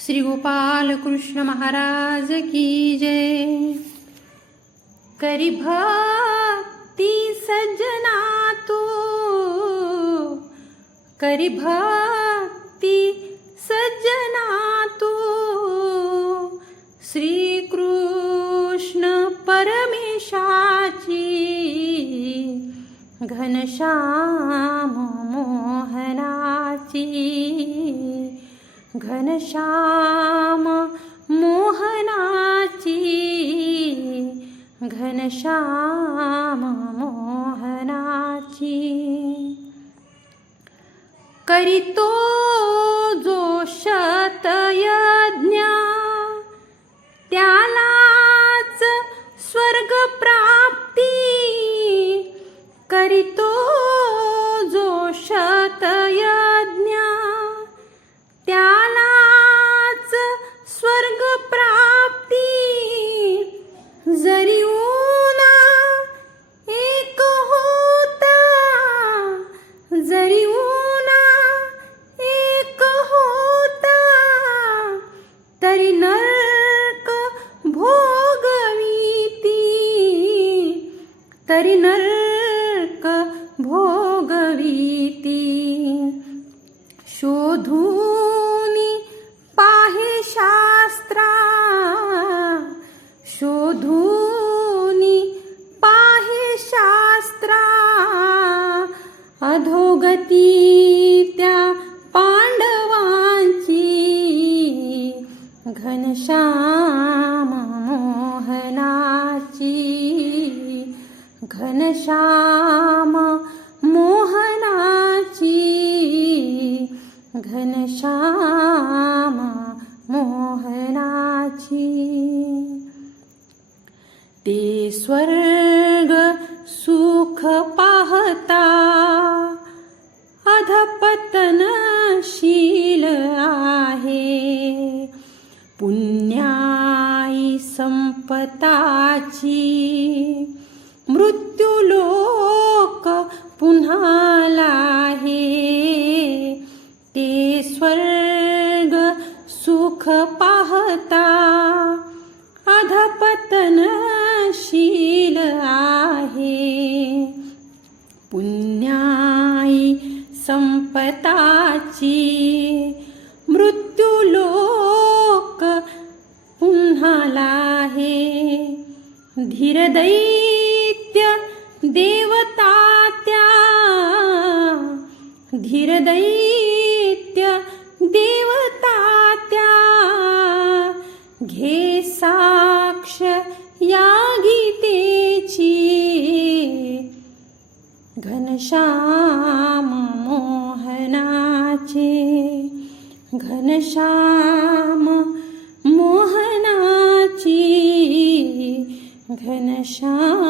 श्री गोपाल कृष्ण महाराज की जय। करी भक्ती सज्जना तू करी भक्ती सज्जना तू श्री कृष्ण परमेशाची घनश्याम मोहनाची। घनश्याम मोहनाची घनश्याम मोहनाची. करितो जोश तरिनर्क भोगवीति शोधू घनश्याम मोहनाची. घनश्याम मोहनाची. ते स्वर्ग सुख पाहता. अधपतनशील आहे. पुण्याई संपताची. धीरदैत्य देवता त्या धीरदैत्य देवता त्या घे साक्ष या गीतेची. घनश्याम मोहनाचे घनश्याम घनश्याम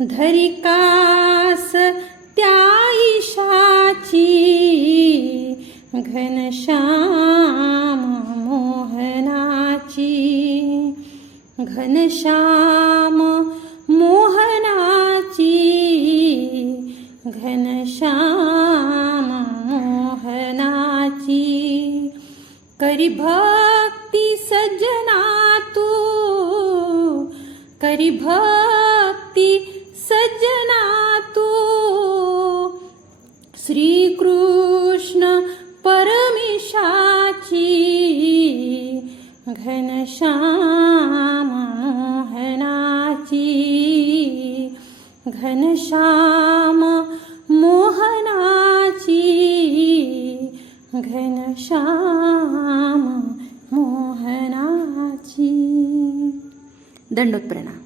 धरिकास त्या ईशाची घनश्याम मोहनाची। घनश्याम मोहनाची घनश्याम मोहनाची। करी भक्ती सज्जना तू करी भक्ती घनश्याम मोहनाची। दंडोत प्रणाम